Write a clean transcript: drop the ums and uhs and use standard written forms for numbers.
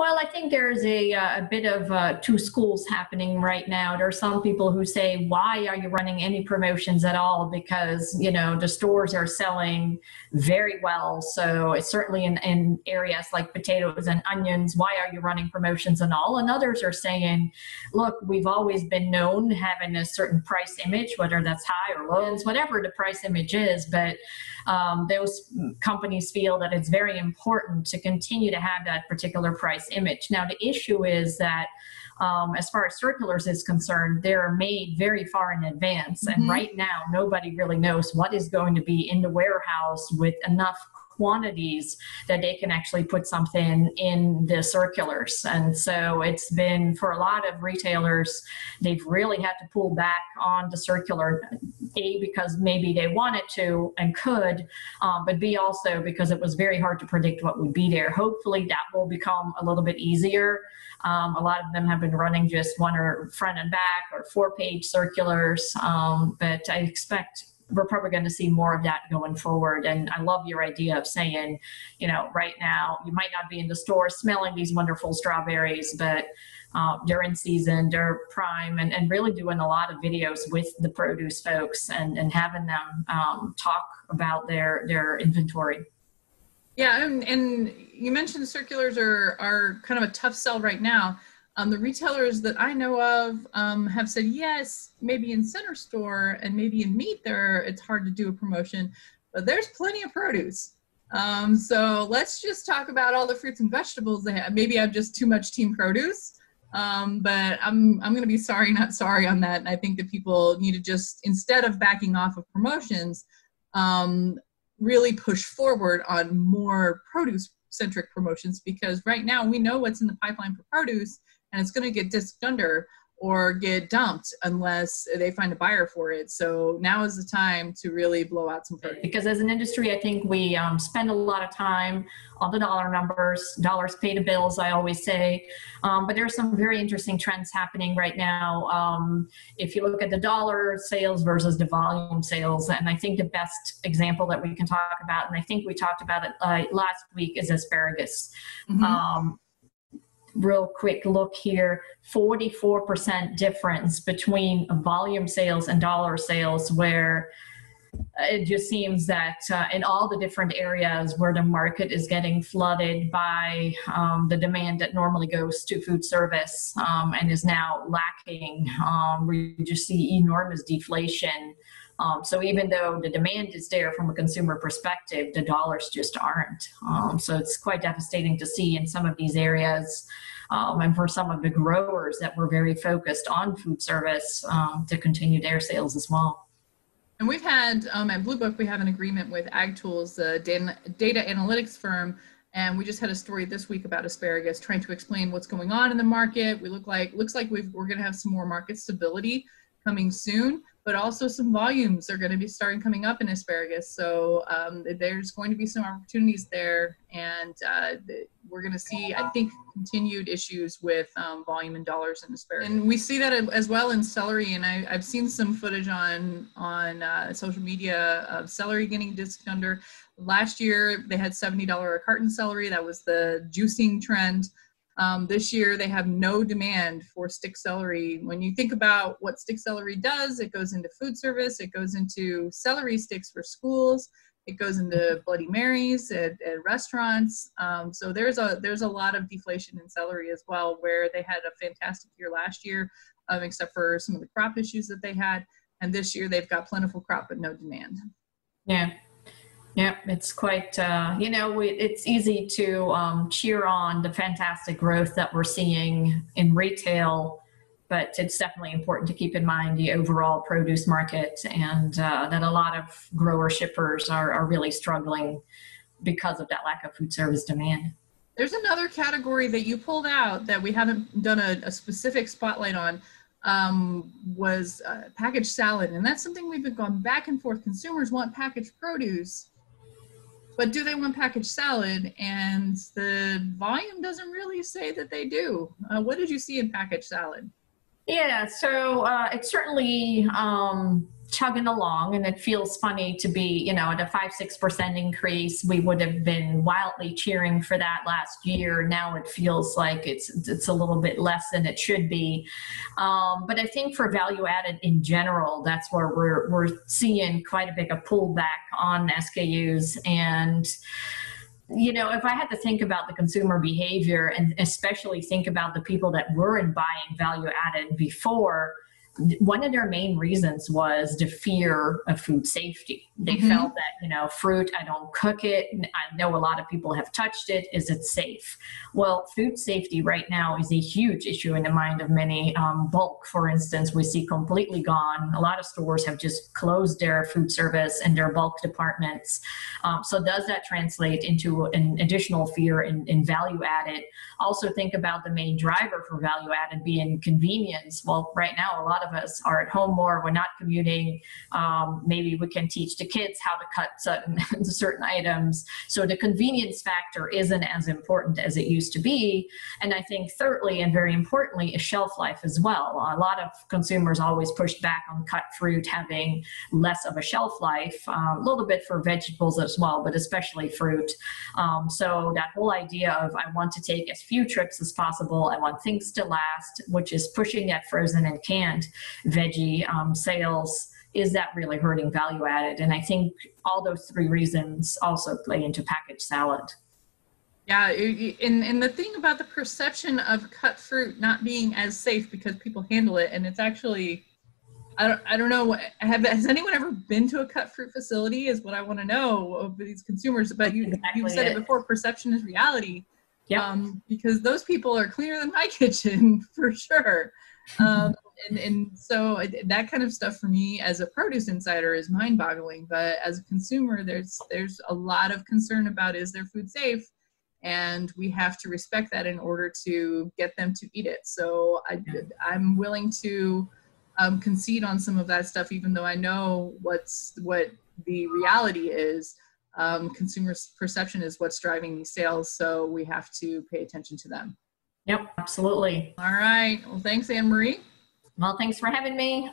Well, I think there's a bit of two schools happening right now. There are some people who say, why are you running any promotions at all? Because, the stores are selling very well. So it's certainly in areas like potatoes and onions, why are you running promotions and all? And others are saying, look, we've always been known having a certain price image, whether that's high or low, whatever the price image is. But those companies feel that it's very important to continue to have that particular price image. Now, the issue is that as far as circulars is concerned, they're made very far in advance. And right now, nobody really knows what is going to be in the warehouse with enough quantities that they can actually put something in the circulars. And so it's been, for a lot of retailers, they've really had to pull back on the circular, A, because maybe they wanted to and could, but B, also because it was very hard to predict what would be there. Hopefully that will become a little bit easier. A lot of them have been running just one or front and back or 4-page circulars, but I expect we're probably going to see more of that going forward. And I love your idea of saying, right now you might not be in the store smelling these wonderful strawberries, but they're in season, they're prime, and really doing a lot of videos with the produce folks and having them talk about their inventory. Yeah, and you mentioned circulars are kind of a tough sell right now. The retailers that I know of have said, yes, maybe in center store and maybe in meat it's hard to do a promotion, but there's plenty of produce. So let's just talk about all the fruits and vegetables they have. Maybe I'm just too much team produce, but I'm going to be sorry, not sorry on that. And I think that people need to just, instead of backing off of promotions, really push forward on more produce-centric promotions, because right now we know what's in the pipeline for produce, and it's going to get disked under or get dumped unless they find a buyer for it. So now is the time to really blow out some produce. Because as an industry, I think we spend a lot of time on the dollar numbers. Dollars pay the bills, I always say. But there are some very interesting trends happening right now. If you look at the dollar sales versus the volume sales, and I think the best example that we can talk about, and I think we talked about it last week, is asparagus. Real quick look here, 44% difference between volume sales and dollar sales, where it just seems that in all the different areas where the market is getting flooded by the demand that normally goes to food service and is now lacking, we just see enormous deflation. So even though the demand is there from a consumer perspective, the dollars just aren't. So it's quite devastating to see in some of these areas, and for some of the growers that were very focused on food service to continue their sales as well. And we've had, at Blue Book, we have an agreement with Ag Tools, the data analytics firm, and we just had a story this week about asparagus, trying to explain what's going on in the market. Looks like we're going to have some more market stability coming soon, but also some volumes are going to be starting coming up in asparagus. So there's going to be some opportunities there, and we're going to see, I think, continued issues with volume and dollars in asparagus. And we see that as well in celery, and I've seen some footage on social media of celery getting disked under. Last year, they had $70 a carton celery. That was the juicing trend. This year, they have no demand for stick celery. When you think about what stick celery does, it goes into food service, it goes into celery sticks for schools, it goes into Bloody Marys at restaurants. So there's a lot of deflation in celery as well, where they had a fantastic year last year, except for some of the crop issues that they had. And this year, they've got plentiful crop, but no demand. Yeah. Yeah, it's quite, it's easy to cheer on the fantastic growth that we're seeing in retail, but it's definitely important to keep in mind the overall produce market, and that a lot of grower shippers are really struggling because of that lack of food service demand. There's another category that you pulled out that we haven't done a specific spotlight on, was packaged salad. And that's something we've been going back and forth. Consumers want packaged produce, but do they want packaged salad? And the volume doesn't really say that they do. What did you see in packaged salad? Yeah, so it certainly chugging along, and it feels funny to be, you know, at a 5-6% increase. We would have been wildly cheering for that last year. Now it feels like it's a little bit less than it should be. But I think for value added in general, that's where we're seeing quite a bit of pullback on SKUs. And you know, if I had to think about the consumer behavior, and especially think about the people that weren't buying value added before, one of their main reasons was the fear of food safety. They felt that, you know, fruit, I don't cook it. I know a lot of people have touched it. Is it safe? Well, food safety right now is a huge issue in the mind of many. Bulk, for instance, we see completely gone. A lot of stores have just closed their food service and their bulk departments. So does that translate into an additional fear in value added? Also think about the main driver for value added being convenience. Well, right now, a lot of us are at home more, we're not commuting. Maybe we can teach the kids how to cut certain items. So the convenience factor isn't as important as it used to be. And I think thirdly, and very importantly, is shelf life as well. A lot of consumers always pushed back on cut fruit having less of a shelf life, a little bit for vegetables as well, but especially fruit. So that whole idea of I want to take as few trips as possible, I want things to last, which is pushing that frozen and canned veggie sales, is that really hurting value added? And I think all those three reasons also play into packaged salad. Yeah, and the thing about the perception of cut fruit not being as safe because people handle it, and it's actually, I don't know, has anyone ever been to a cut fruit facility is what I want to know of these consumers. But you said it before, perception is reality. Yeah. Because those people are cleaner than my kitchen for sure. And so that kind of stuff for me as a produce insider is mind-boggling. But as a consumer, there's a lot of concern about, is their food safe? And we have to respect that in order to get them to eat it. So I'm willing to concede on some of that stuff, even though I know what the reality is. Consumers' perception is what's driving these sales, so we have to pay attention to them. Yep, absolutely. All right. Well, thanks, Anne Marie. Well, thanks for having me.